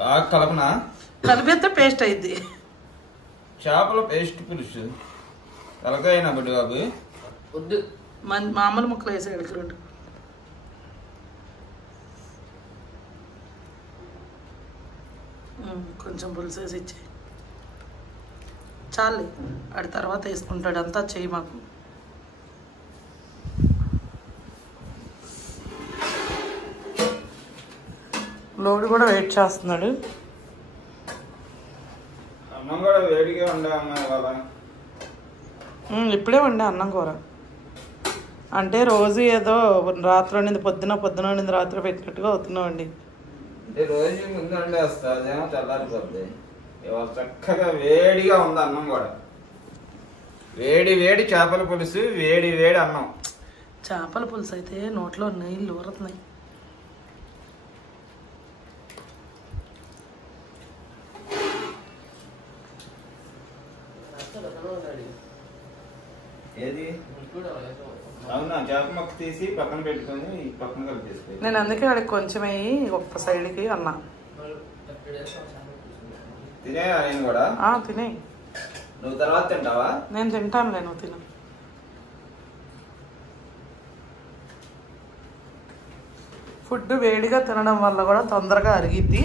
బాగా కలపనా? కలిపితే పేస్ట్ అయింది. చేపల పేస్ట్ పులుసు తలకాయనా బట్టి బాబు? వద్దు, మామూలు ముక్కలు వేసాడు రెండు. కొంచెం పులుసు వేసి ఇచ్చే చాలు. ఆడి తర్వాత వేసుకుంటాడు. అంతా చెయ్యి మాకు. లోడు కూడా వెయిట్ చేస్తున్నాడు. అన్నం కూడా వేడిగా ఉండే అమ్మాయి వాళ్ళ. ఇప్పుడే వండే అన్నం కూర. అంటే రోజు ఏదో రాత్రి వండింది పొద్దున వండింది రాత్రి పెట్టినట్టుగా అవుతున్నామండి. అంటే రోజు ముందు వండేస్తా, అదేమో తెల్లారిపోద్ది. ఇవాళ చక్కగా వేడిగా ఉంది అన్నం కూడా. వేడి చేపల పులుసు, వేడి అన్నం. చేపల పులుసు అయితే నోట్లో నీళ్ళు ఊరుతున్నాయి. ఏది అవునా? చేప మొక్క తీసి పక్కన పెట్టుకొని పక్కన కలిపేసుకో. నేను అందుకే వాడికి కొంచెం అయ్యి ఒక సైడ్కి అన్నా. తినేయా నేను కూడా? తినే. నువ్వు తర్వాత తింటావా? నేను తింటానులే, నువ్వు తిను. ఫుడ్ వేడిగా తినడం వల్ల కూడా తొందరగా అరిగిద్ది.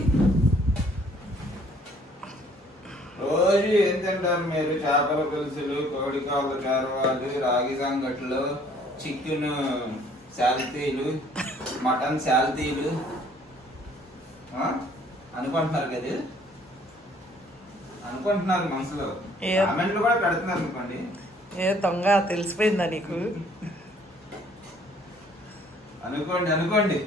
రోజు ఏం తింటారు మీరు? చేపల పులుసులు, కోడి కాళ్ళు చేరవాలు, రాగి సంగట్లు, చికెన్ శాల్తీలు, మటన్ శాల్తీలు అనుకుంటున్నారు కదా? అనుకుంటున్నారు మనసులో. కామెంట్లు కూడా పెడుతున్నారు అనుకోండి. ఏ దొంగ తెలిసిపోయిందా నీకు? అనుకోండి.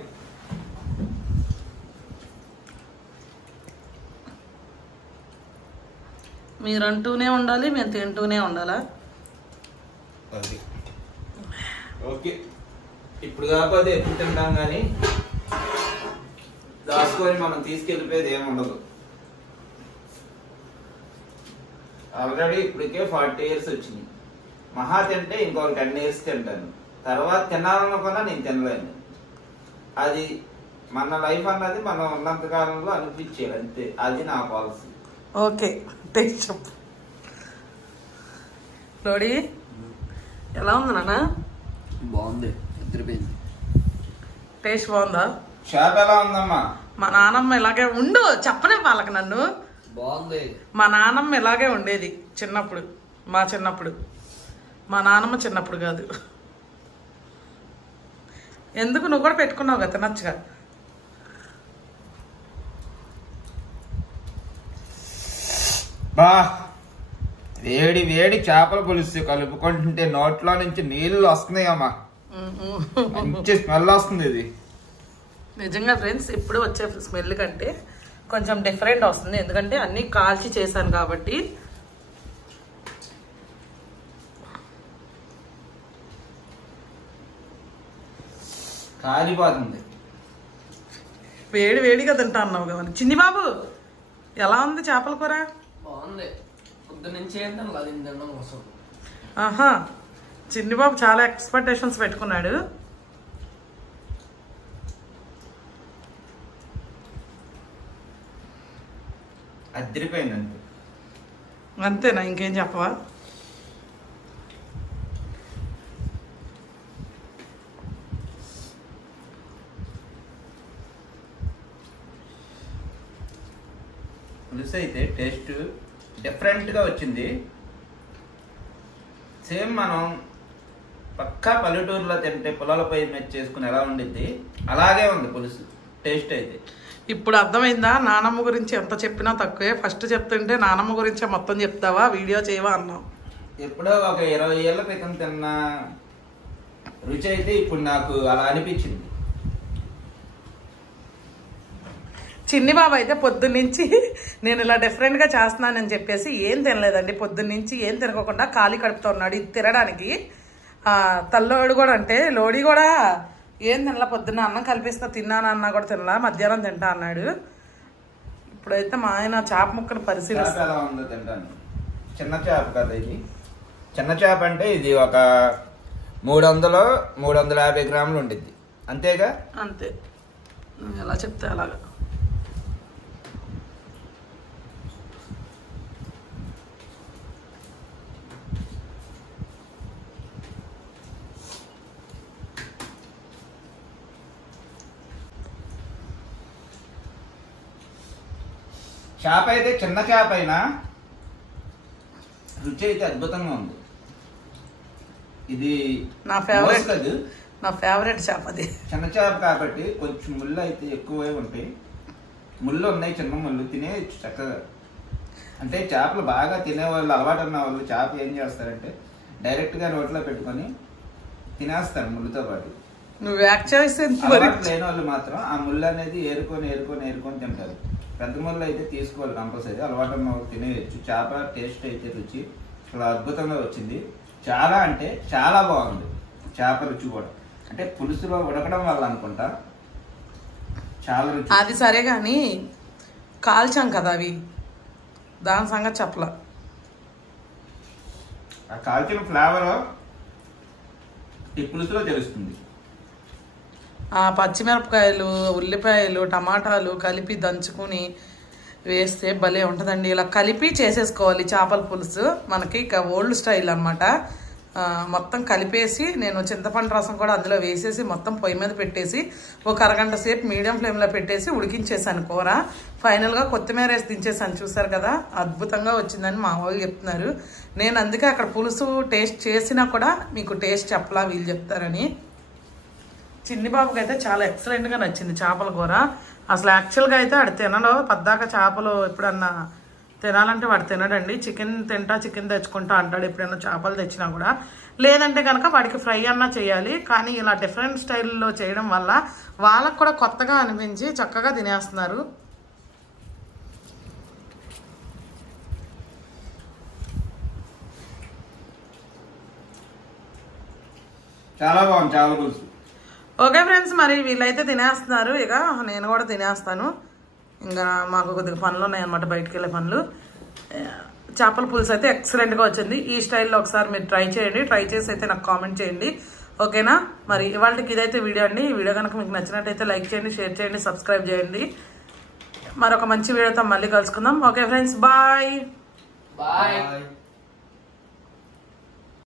మీరు అంటూనే ఉండాలి, మేము తింటూనే ఉండాలా? ఓకే, ఇప్పుడు కాకపోతే ఎప్పుడు తింటాం కానీ దాచుకొని మనం తీసుకెళ్ళిపోయేది ఏమి ఉండదు. ఆల్రెడీ ఇప్పటికే 40 years వచ్చింది. మహా తింటే ఇంకొక 10 years తింటాను. తర్వాత తినాలనుకున్నా నేను తినలేను. అది మన లైఫ్ అన్నది మనం ఉన్నంత కాలంలో అనిపించేది అంతే. అది నా పాలసీ. ఓకే, టేస్ట్ చెప్పు. లోడి ఎలా ఉంది నాన్న? బాగుంది, ఎదిరిపోయింది. టేస్ట్ బాగుందా? షాప్ ఎలా ఉందమ్మా? మా నానమ్మ ఇలాగే ఉండు, చెప్పనే వాళ్ళకి నన్ను. బాగుంది. మా నానమ్మ ఇలాగే ఉండేది చిన్నప్పుడు. మా నానమ్మ చిన్నప్పుడు కాదు. ఎందుకు నువ్వు కూడా పెట్టుకున్నావు కదా, తినచ్చుగా. బా వేడి వేడి చేపల పులుసు కలుపుకుంటుంటే నోట్లో నుంచి నీళ్ళు వస్తున్నాయమ్మా. మంచి స్మెల్ వస్తుంది. ఇది నిజంగా ఫ్రెండ్స్ ఇప్పుడు వచ్చే స్మెల్ కంటే కొంచెం డిఫరెంట్ వస్తుంది, ఎందుకంటే అన్నీ కాల్చి చేశాను కాబట్టి. కాలిపోతుంది. వేడి వేడిగా తింటా అన్నావు కదా చిన్ని బాబు. ఎలా ఉంది చేపల కూర? బాగుంది. పొద్దునుంచి ఏంటన్నా అది తినడం కోసం. ఆహా, చిన్ని బాబు చాలా ఎక్స్పెక్టేషన్స్ పెట్టుకున్నాడు. అదిరిపోయింది అంతే. అంతేనా? ఇంకేం చెప్పవా? పులుసు అయితే టేస్ట్ డిఫరెంట్గా వచ్చింది. సేమ్ మనం పక్కా పల్లెటూరులో తింటే పొలాల పొయ్యి మీద చేసుకుని ఎలా ఉండిద్ది అలాగే ఉంది పులుసు టేస్ట్ అయితే. ఇప్పుడు అర్థమైందా? నానమ్మ గురించి ఎంత చెప్పినా తక్కువే. ఫస్ట్ చెప్తుంటే నానమ్మ గురించే మొత్తం చెప్తావా, వీడియో చేయవా అన్నావు. ఎప్పుడో ఒక 20 ఏళ్ల క్రితం తిన్న రుచి అయితే ఇప్పుడు నాకు అలా అనిపించింది. చిన్ని బాబు అయితే పొద్దున్నుంచి నేను ఇలా డిఫరెంట్గా చేస్తున్నానని చెప్పేసి ఏం తినలేదండి. పొద్దున్నుంచి ఏం తినకుండా ఖాళీ కడుపుతో ఉన్నాడు. ఇది తినడానికి తల్లోడు కూడా అంటే లోడి కూడా ఏం తినలా. పొద్దున్న అన్నం కలిపిస్తా తిన్నాను అన్నా కూడా తినలా. మధ్యాహ్నం తింటా అన్నాడు. ఇప్పుడైతే మా ఆయన చేప ముక్కను పరిశీలిస్తా. ఎలా ఉందో తింటాను. చిన్న చేప కదా ఇది. చిన్న చేప అంటే ఇది ఒక 300-350 గ్రాములు ఉండిద్ది అంతేగా? అంతే. ఎలా చెప్తే అలాగా. చేప అయితే చిన్న చేప అయినా రుచి అయితే అద్భుతంగా ఉంది. ఇది నా ఫేవరెట్ చేప అది. చిన్న చేప కాబట్టి కొంచెం ముళ్ళు అయితే ఎక్కువే ఉంటాయి. ముళ్ళు ఉన్నాయి, చిన్న ముళ్ళు తినేయచ్చు చక్కగా. అంటే చేపలు బాగా తినేవాళ్ళు, అలవాటు ఉన్న వాళ్ళు చేప ఏం చేస్తారంటే డైరెక్ట్గా నోట్లో పెట్టుకొని తినేస్తారు ముళ్ళుతో పాటు. నువ్వు లేని వాళ్ళు మాత్రం ఆ ముళ్ళు అనేది ఏరుకొని తింటారు. పెద్ద ముళ్ళు అయితే తీసుకోవాలి కంపల్సరీ. అలవాటు ఉన్న వాళ్ళు తినేయచ్చు. చేప టేస్ట్ అయితే రుచి చాలా అద్భుతంగా వచ్చింది. చాలా అంటే చాలా బాగుంది చేప రుచి కూడా. అంటే పులుసులో ఉడకడం వల్ల అనుకుంటా చాలా రుచి. అది సరే కానీ కాల్చాం కదా అవి, దాని సంగతి చెప్పలా. ఆ కాల్చిన ఫ్లేవర్ ఈ పులుసులో తెలుస్తుంది. పచ్చిమిరపకాయలు, ఉల్లిపాయలు, టమాటాలు కలిపి దంచుకుని వేస్తే భలే ఉంటుందండి. ఇలా కలిపి చేసేసుకోవాలి చేపల పులుసు. మనకి ఇక ఓల్డ్ స్టైల్ అనమాట. మొత్తం కలిపేసి నేను చింతపండు రసం కూడా అందులో వేసేసి మొత్తం పొయ్యి మీద పెట్టేసి ఒక అరగంట సేపు మీడియం ఫ్లేమ్లో పెట్టేసి ఉడికించేసాను కూర. ఫైనల్గా కొత్తిమీర వేసి దించేసాను. చూసారు కదా, అద్భుతంగా వచ్చిందని మా వాళ్ళు చెప్తున్నారు. నేను అందుకే అక్కడ పులుసు టేస్ట్ చేసినా కూడా మీకు టేస్ట్ చెప్పలా, వీళ్ళు చెప్తారని. చిన్ని బాబుకి అయితే చాలా ఎక్సలెంట్గా నచ్చింది చేపల కూర. అసలు యాక్చువల్గా అయితే వాడు తినడు. పద్దాక చేపలు ఎప్పుడన్నా తినాలంటే వాడు తినడండి. చికెన్ తెచ్చుకుంటా అంటాడు ఎప్పుడైనా చేపలు తెచ్చినా కూడా. లేదంటే కనుక వాడికి ఫ్రై అన్నా చేయాలి. కానీ ఇలా డిఫరెంట్ స్టైల్లో చేయడం వల్ల వాళ్ళకు కూడా కొత్తగా అనిపించి చక్కగా తినేస్తున్నారు. చాలా బాగుంది చేపల పులుసు. ఓకే ఫ్రెండ్స్, మరి వీళ్ళైతే తినేస్తున్నారు. ఇక నేను కూడా తినేస్తాను. ఇంకా మాకు కొద్దిగా పనులు ఉన్నాయన్నమాట, బయటికి వెళ్ళే పనులు. చేపల పులుసు అయితే ఎక్సలెంట్గా వచ్చింది. ఈ స్టైల్లో ఒకసారి మీరు ట్రై చేయండి. ట్రై చేసి అయితే నాకు కామెంట్ చేయండి, ఓకేనా? మరి ఇవాళకి ఇదైతే వీడియో అండి. ఈ వీడియో కనుక మీకు నచ్చినట్టయితే లైక్ చేయండి, షేర్ చేయండి, సబ్స్క్రైబ్ చేయండి. మరొక మంచి వీడియోతో మళ్ళీ కలుసుకుందాం. Okay friends, bye.